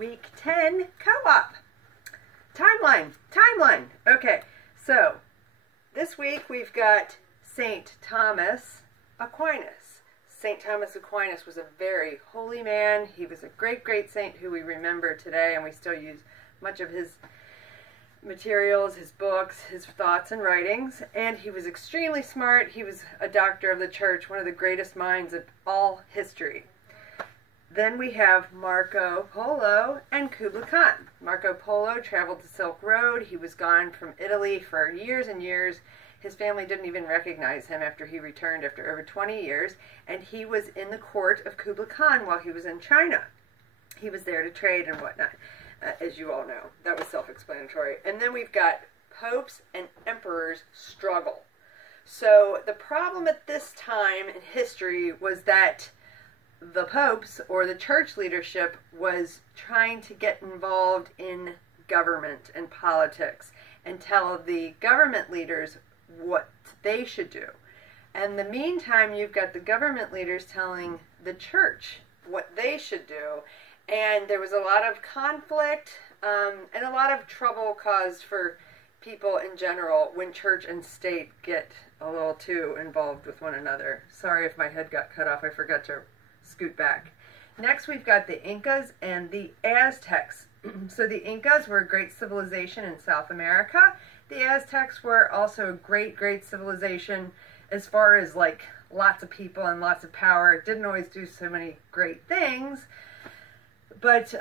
Week 10 co-op. Timeline. Okay, so this week we've got St. Thomas Aquinas. St. Thomas Aquinas was a very holy man. He was a great saint who we remember today, and we still use much of his materials, his books, his thoughts and writings. And he was extremely smart. He was a doctor of the church, one of the greatest minds of all history. Then we have Marco Polo and Kublai Khan. Marco Polo traveled the Silk Road. He was gone from Italy for years and years. His family didn't even recognize him after he returned after over 20 years. And he was in the court of Kublai Khan while he was in China. He was there to trade and whatnot, as you all know. That was self-explanatory. And then we've got popes and emperors struggle. So the problem at this time in history was that the popes, or the church leadership, was trying to get involved in government and politics and tell the government leaders what they should do. And in the meantime, you've got the government leaders telling the church what they should do. And there was a lot of conflict and a lot of trouble caused for people in general when church and state get a little too involved with one another. Sorry if my head got cut off. I forgot to scoot back. Next, we've got the Incas and the Aztecs. So the Incas were a great civilization in South America. The Aztecs were also a great civilization as far as like lots of people and lots of power. It didn't always do so many great things, but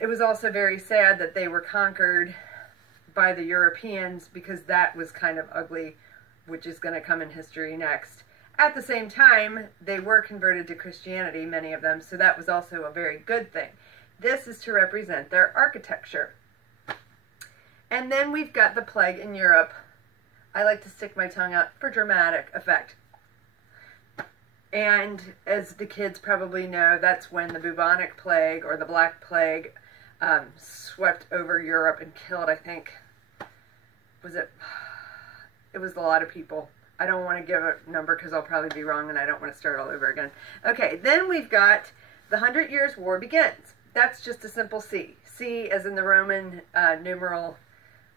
it was also very sad that they were conquered by the Europeans, because that was kind of ugly, which is going to come in history next. At the same time, they were converted to Christianity, many of them, so that was also a very good thing. This is to represent their architecture. And then we've got the plague in Europe. I like to stick my tongue out for dramatic effect. And as the kids probably know, that's when the bubonic plague, or the Black Plague, swept over Europe and killed, I think, it was a lot of people. I don't want to give a number because I'll probably be wrong and I don't want to start all over again. Okay, then we've got the 100 Years' War begins. That's just a simple C. C as in the Roman numeral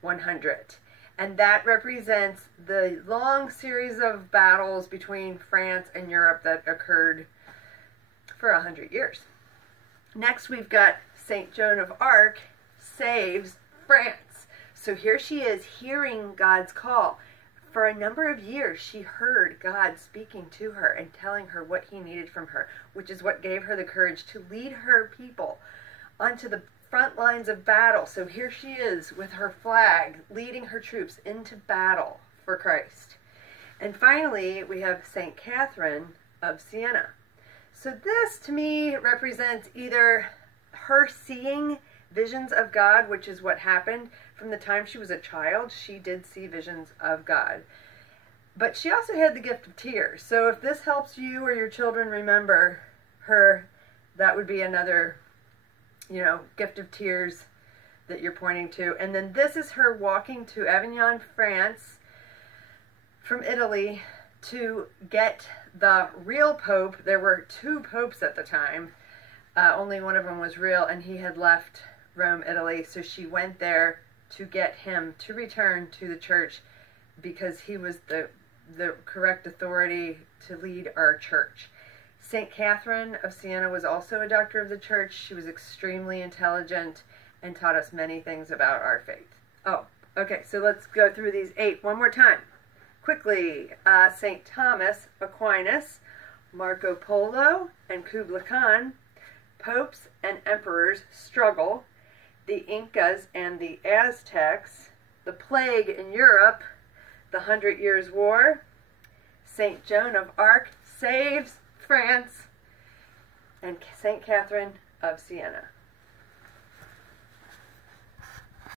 100. And that represents the long series of battles between France and Europe that occurred for 100 years. Next, we've got St. Joan of Arc saves France. So here she is hearing God's call. For a number of years, she heard God speaking to her and telling her what he needed from her, which is what gave her the courage to lead her people onto the front lines of battle. So here she is with her flag, leading her troops into battle for Christ. And finally, we have St. Catherine of Siena. So this, to me, represents either her seeing visions of God, which is what happened from the time she was a child. She did see visions of God. But she also had the gift of tears. So if this helps you or your children remember her, that would be another, gift of tears that you're pointing to. And then this is her walking to Avignon, France, from Italy, to get the real pope. There were two popes at the time. Only one of them was real, and he had left Rome, Italy. So she went there to get him to return to the church, because he was the correct authority to lead our church. St. Catherine of Siena was also a doctor of the church. She was extremely intelligent and taught us many things about our faith. Oh, okay, so let's go through these 8 one more time. Quickly, St. Thomas Aquinas, Marco Polo and Kublai Khan, popes and emperors struggle, the Incas and the Aztecs, the plague in Europe, the 100 Years' War, St. Joan of Arc saves France, and St. Catherine of Siena.